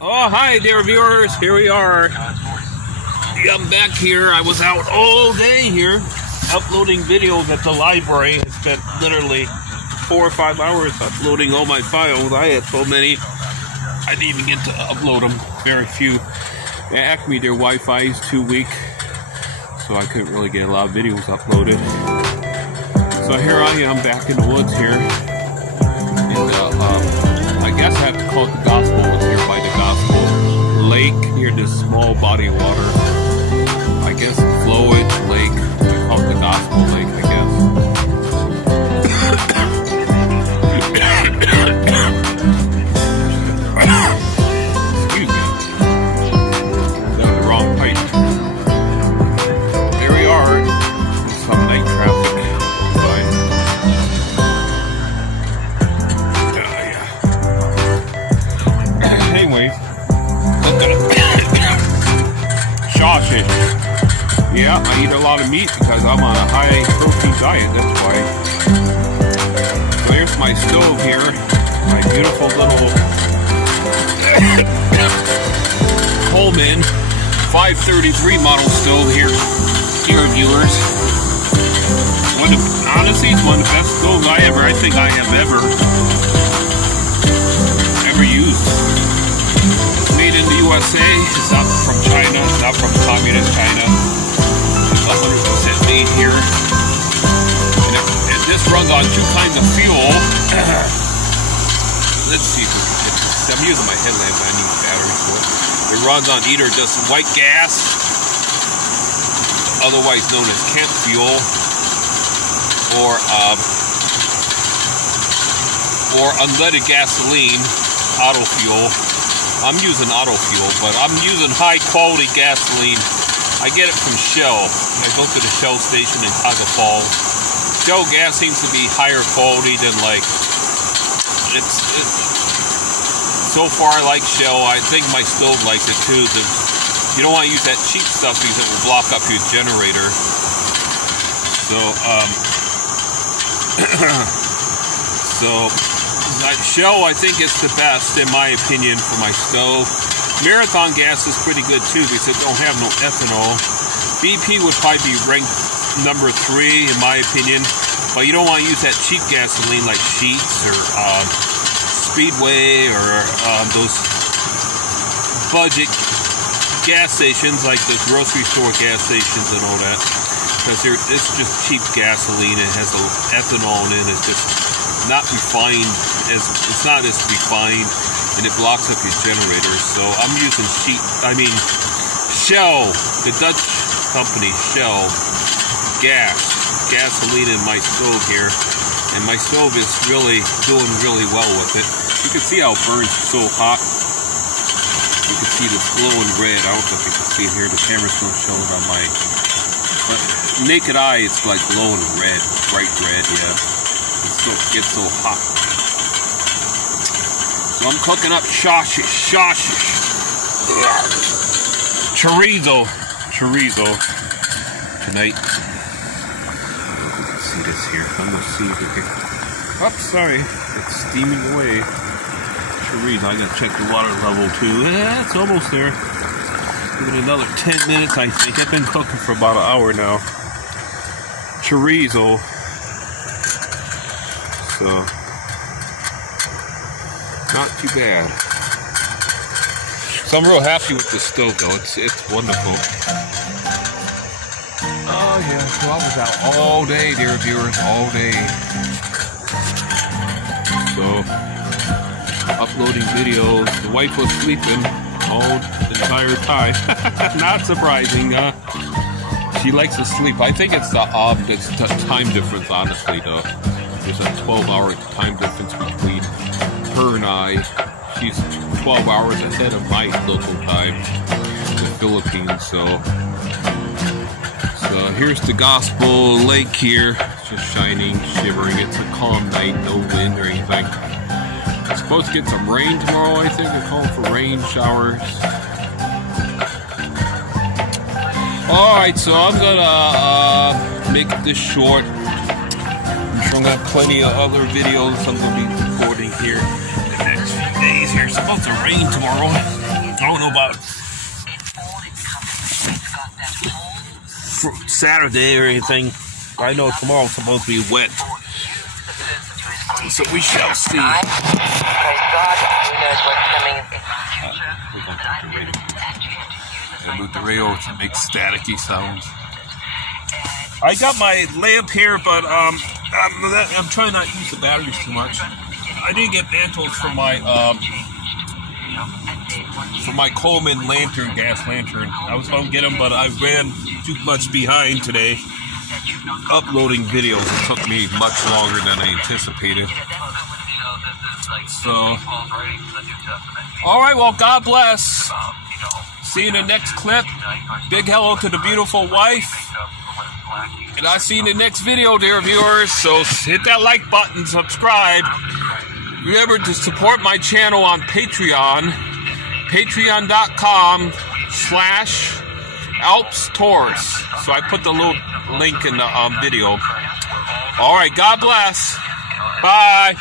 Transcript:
Oh, hi dear viewers, here we are. I'm back here. I was out all day here uploading videos at the library. I spent literally 4 or 5 hours uploading all my files. I had so many, I didn't even get to upload them, very few. Acme, their Wi-Fi is too weak, so I couldn't really get a lot of videos uploaded. So here I am back in the woods here. And I guess I have to call it the Gospel Woods here by the Gospel Lake near this small body of water. I guess Flowage Lake. They call it the Gospel Lake, I guess. Excuse me. That was the wrong pipe. There we are. There's some night traffic. Anyway, sausage. Yeah, I eat a lot of meat because I'm on a high protein diet, that's why. So here's my stove here, my beautiful little Coleman 533 model stove here, dear viewers. Honestly, it's one of the best stoves I think I have ever used. Made in the USA. It's not from China. It's not from communist China. It's 100% made here. And this runs on 2 kinds of fuel. Let's see if we can get this. I'm using my headlamp. I need batteries for it. It runs on either just white gas, otherwise known as camp fuel, or unleaded gasoline, auto fuel. I'm using auto fuel, but I'm using high quality gasoline. I get it from Shell. I go to the Shell station in Cuyahoga Falls. Shell gas seems to be higher quality than it's so far I like Shell. I think my stove likes it too. You don't want to use that cheap stuff because it will block up your generator. So Shell, I think, is the best, in my opinion, for my stove. Marathon gas is pretty good, too, because it don't have no ethanol. BP would probably be ranked number 3, in my opinion. But you don't want to use that cheap gasoline like Sheetz or Speedway or those budget gas stations like the grocery store gas stations and all that. Because it's just cheap gasoline. It has ethanol in it. It's just not refined. It's not as refined, and it blocks up your generator. So I'm using Shell, the Dutch company Shell gasoline in my stove here, and my stove is really doing really well with it. You can see how it burns so hot. You can see this glowing red. I don't know if you can see it here. The camera's going to show it on my naked eye. It's like glowing red, bright red. Yeah, it gets so hot. So I'm cooking up sausage, chorizo tonight. Let's see this here. I'm gonna see if we can. Oops, sorry, it's steaming away. Chorizo. I gotta check the water level too. It's almost there. Give it another 10 minutes, I think. I've been cooking for about an hour now. Chorizo. So. Not too bad. So I'm real happy with this stove though. It's wonderful. Oh yeah, so I was out all day, dear viewers, all day. So uploading videos. The wife was sleeping all the entire time. Not surprising, she likes to sleep. I think it's the time difference, honestly though. There's a 12-hour time difference between her and I. She's 12 hours ahead of my local time, the Philippines. So here's the Gospel Lake here. It's just shining, shivering. It's a calm night, no wind or anything. It's supposed to get some rain tomorrow, I think. They're calling for rain showers. Alright, so I'm gonna make this short. I'm sure I'm gonna have plenty of other videos I'm gonna be recording here in the next few days here. It's supposed to rain tomorrow. I don't know about Saturday or anything. I know tomorrow's supposed to be wet. So we shall see. Praise God, who knows what's coming. I moved the radio to make staticky sounds. I got my lamp here, but I'm trying not to use the batteries too much. I didn't get mantles for my Coleman lantern, gas lantern. I was going to get them, but I ran too much behind today. Uploading videos, it took me much longer than I anticipated. So, alright, well, God bless. See you in the next clip. Big hello to the beautiful wife. And I'll see you in the next video, dear viewers. So hit that like button, subscribe. Remember to support my channel on Patreon. Patreon.com/Alps Tours. So I put the little link in the video. Alright, God bless. Bye.